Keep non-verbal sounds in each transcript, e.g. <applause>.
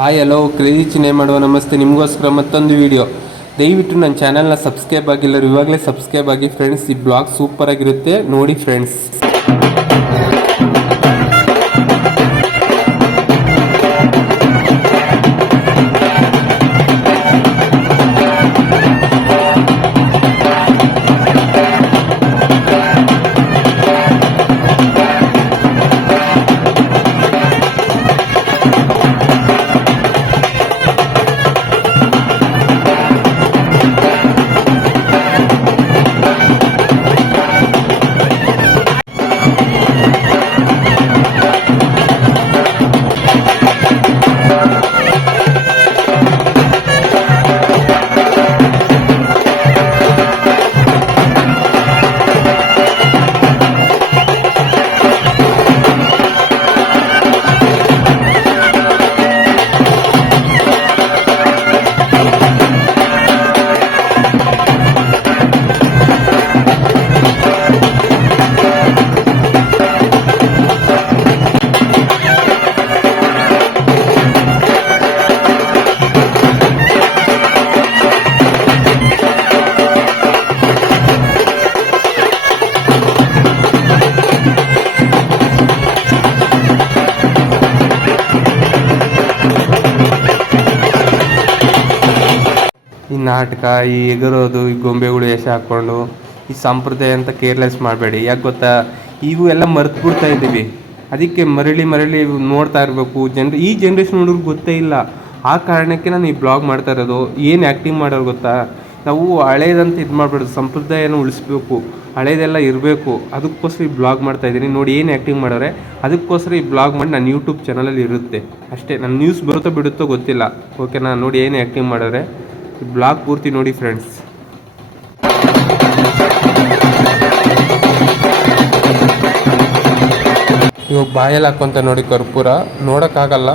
Hi hello crazy ಚಿನ್ನೆ ಮಾಡುವ ನಮಸ್ತೆ. ನಿಮಗೋಸ್ಕರ ಮತ್ತೊಂದು ವಿಡಿಯೋ ದಯವಿಟ್ಟು ನನ್ನ ಚಾನಲ್ನ ಸಬ್ಸ್ಕ್ರೈಬ್ ಆಗಿಲ್ಲರು ಇವಾಗಲೇ ಸಬ್ಸ್ಕ್ರೈಬ್ ಆಗಿ ಫ್ರೆಂಡ್ಸ್ ಈ ಬ್ಲಾಗ್ ಸೂಪರ್ ಆಗಿರುತ್ತೆ. ನೋಡಿ ಫ್ರೆಂಡ್ಸ್ ನಾಟಕ ಈ ಎಗರೋದು, ಈ ಗೊಂಬೆಗಳು ವೇಷ ಹಾಕ್ಕೊಂಡು, ಈ ಸಂಪ್ರದಾಯ ಅಂತ ಕೇರ್ಲೆಸ್ ಮಾಡಬೇಡಿ. ಯಾಕೆ ಗೊತ್ತಾ? ಇವು ಎಲ್ಲ ಮರೆತು ಬಿಡ್ತಾ ಇದ್ದೀವಿ. ಅದಕ್ಕೆ ಮರಳಿ ಮರಳಿ ನೋಡ್ತಾ ಇರಬೇಕು. ಜನ್ರು ಈ ಜನ್ರೇಷನ್ ಹುಡುಗರು ಗೊತ್ತೇ ಇಲ್ಲ. ಆ ಕಾರಣಕ್ಕೆ ನಾನು ಈ ಬ್ಲಾಗ್ ಮಾಡ್ತಾ ಇರೋದು. ಏನು ಆ್ಯಕ್ಟಿಂಗ್ ಮಾಡೋರು ಗೊತ್ತಾ? ನಾವು ಹಳೇದಂತ ಇದು ಮಾಡಬಾರ್ದು ಸಂಪ್ರದಾಯನ ಉಳಿಸ್ಬೇಕು. ಹಳೇದೆಲ್ಲ ಇರಬೇಕು. ಅದಕ್ಕೋಸ್ಕರ ಈ ಬ್ಲಾಗ್ ಮಾಡ್ತಾ ಇದ್ದೀನಿ. ನೋಡಿ ಏನು ಆ್ಯಕ್ಟಿಂಗ್ ಮಾಡೋರೆ. ಅದಕ್ಕೋಸ್ಕರ ಈ ಬ್ಲಾಗ್ ಮಾಡಿ ನನ್ನ ಯೂಟ್ಯೂಬ್ ಚಾನಲಲ್ಲಿ ಇರುತ್ತೆ. ಅಷ್ಟೇ. ನನ್ನ ನ್ಯೂಸ್ ಬರುತ್ತೋ ಬಿಡುತ್ತೋ ಗೊತ್ತಿಲ್ಲ. ಓಕೆನಾ ನೋಡಿ ಏನು ಆ್ಯಕ್ಟಿಂಗ್ ಮಾಡೋರೆ. ಬ್ಲಾಗ್ ಪೂರ್ತಿ ನೋಡಿ ಫ್ರೆಂಡ್ಸ್ ಇವಾಗ ಬಾಯಲ್ಲಿ ಹಾಕೊಂತ ನೋಡಿ ಕರ್ಪೂರ. ನೋಡೋಕ್ಕಾಗಲ್ಲ.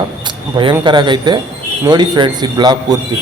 ಭಯಂಕರ ಆಗೈತೆ. ನೋಡಿ ಫ್ರೆಂಡ್ಸ್ ಈ ಬ್ಲಾಕ್ ಪೂರ್ತಿ.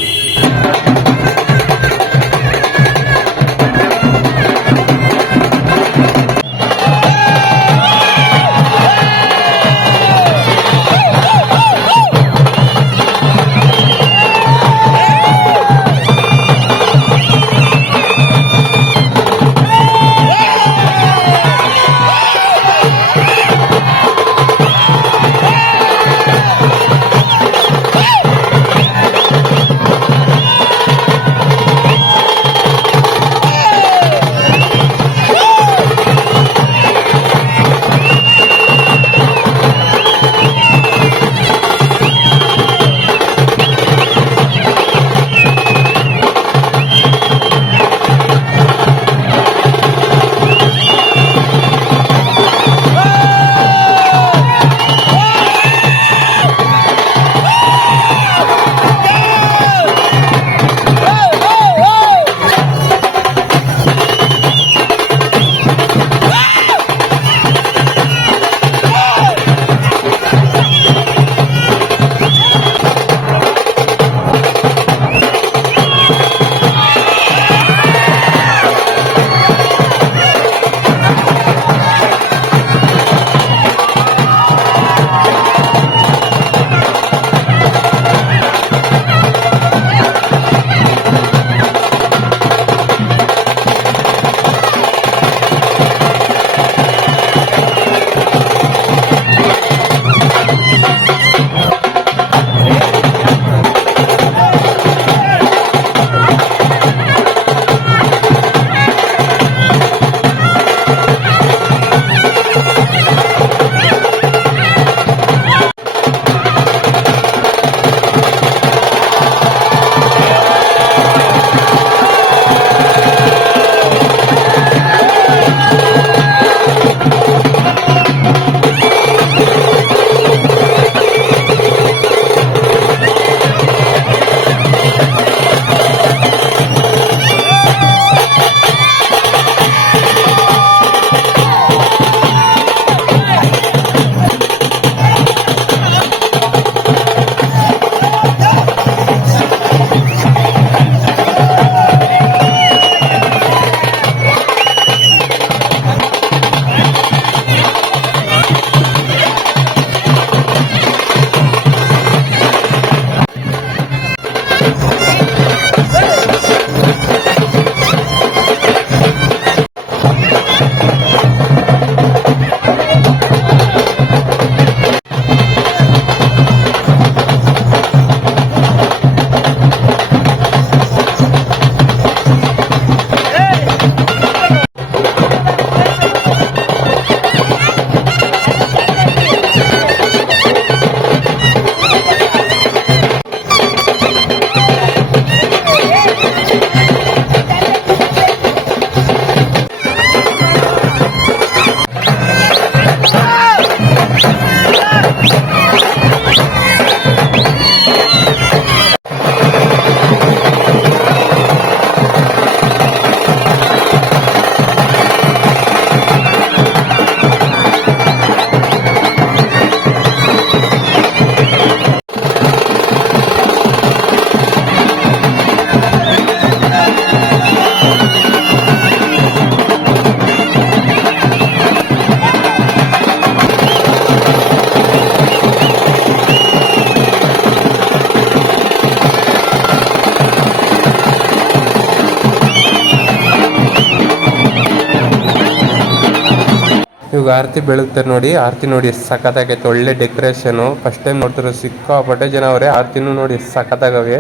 ಇವಾಗ ಆರತಿ ಬೆಳಗ್ತಾರೆ ನೋಡಿ, ಆರತಿ ನೋಡಿ ಎಷ್ಟು ಸಖತ್ತಾಗೈತೆ, ಒಳ್ಳೆ ಡೆಕೋರೇಷನ್ ಫಸ್ಟ್ ಟೈಮ್ ನೋಡ್ತಾರೆ ಸಿಕ್ಕಾಪಟ್ಟೆ ಜನ ಅವರೇ, ಆರತಿನೂ ನೋಡಿ ಸಖತ್ತಾಗವೆ.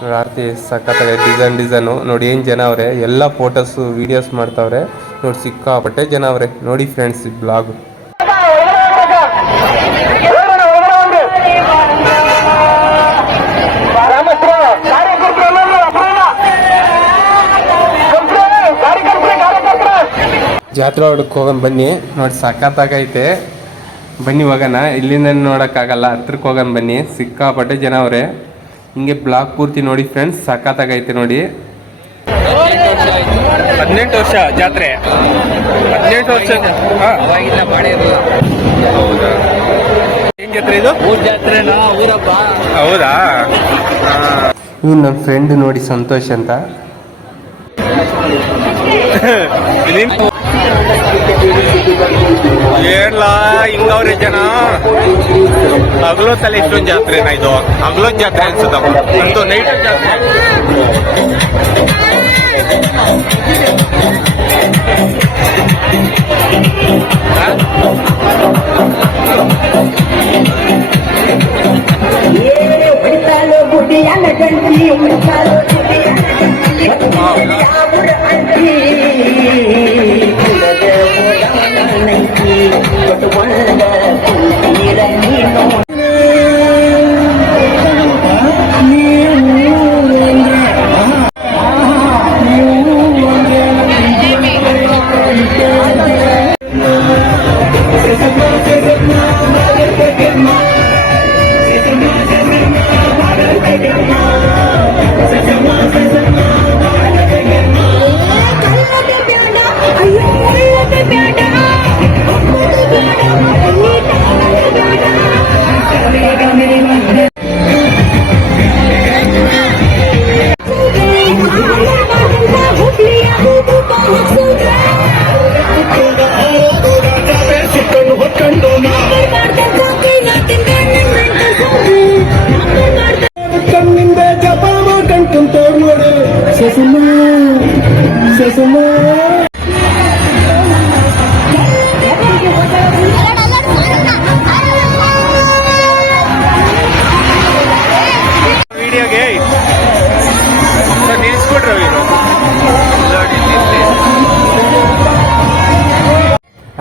ನೋಡಿ ಆರತಿ ಸಖತ್ ಸಖತ್ತಾಗೈತೆ ಡಿಸೈನ್ ಡಿಸೈನು ನೋಡಿ ಏನು ಜನ ಅವರೇ, ಎಲ್ಲ ಫೋಟೋಸು ವೀಡಿಯೋಸ್ ಮಾಡ್ತಾವ್ರೆ. ನೋಡಿ ಸಿಕ್ಕಾಪಟ್ಟೆ ಜನ ಅವರೇ. ನೋಡಿ ಫ್ರೆಂಡ್ಸ್ ಬ್ಲಾಗ್ ಜಾತ್ರೆ ಒಳಕ್ಕೆ ಹೋಗೋಣ ಬನ್ನಿ. ನೋಡಿ ಸಖತ್ತಾಗೈತೆ ಬನ್ನಿ ಹೋಗೋಣ. ಇಲ್ಲಿಂದ ನೋಡೋಕ್ಕಾಗಲ್ಲ. ಹತ್ರಕ್ಕೆ ಹೋಗೋಣ ಬನ್ನಿ. ಸಿಕ್ಕಾಪಟ್ಟೆ ಜನ ಅವರೇ. ಹಿಂಗೆ ಬ್ಲಾಕ್ ಪೂರ್ತಿ ನೋಡಿ ಫ್ರೆಂಡ್ಸ್ ಸಖತ್ತಾಗೈತೆ ನೋಡಿ. ಹದಿನೆಂಟು ವರ್ಷ ಜಾತ್ರೆ. ಹದಿನೆಂಟು ವರ್ಷ ಜಾತ್ರೆ ಇದು? ಹೌದಾ? ಇವ್ ನನ್ನ ಫ್ರೆಂಡ್ ನೋಡಿ ಸಂತೋಷ್ ಅಂತ. <laughs> ಏನ್ಲ ಹಿಂಗವ್ರೆ ಜನ ಹಗಲೊತ್ತಲ್ಲಿ ಇಷ್ಟೊಂದು ಜಾತ್ರೆನಾ ಇದು. ಹಗಲೊತ್ ಜಾತ್ರೆ ಅನ್ಸುತ್ತ? ಅಂತ ನೈಟ್ ಜಾತ್ರೆ.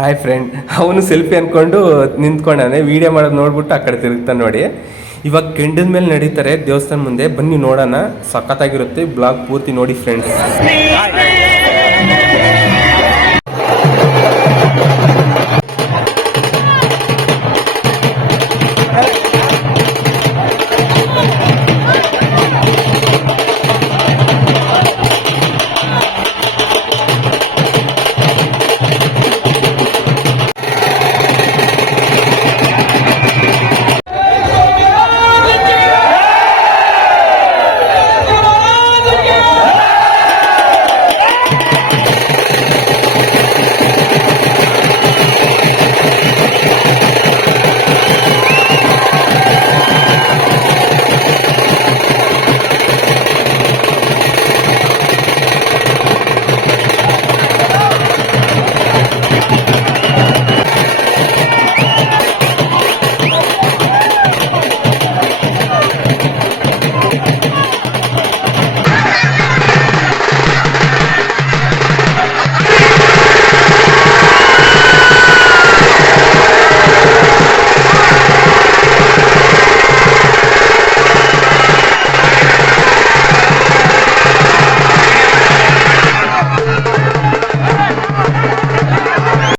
ಹಾಯ್ ಫ್ರೆಂಡ್ ಅವನು ಸೆಲ್ಫಿ ಅನ್ಕೊಂಡು ನಿಂತ್ಕೊಂಡಾನೆ ವಿಡಿಯೋ ಮಾಡೋದು ನೋಡ್ಬಿಟ್ಟು ಆ ಕಡೆ ತಿರುಗ್ತಾನೆ ನೋಡಿ. ಇವಾಗ ಕೆಂಡದ ಮೇಲೆ ನಡೀತಾರೆ ದೇವಸ್ಥಾನ ಮುಂದೆ. ಬನ್ನಿ ನೋಡೋಣ. ಸಖತ್ತಾಗಿರುತ್ತೆ. ಬ್ಲಾಗ್ ಪೂರ್ತಿ ನೋಡಿ ಫ್ರೆಂಡ್ಸ್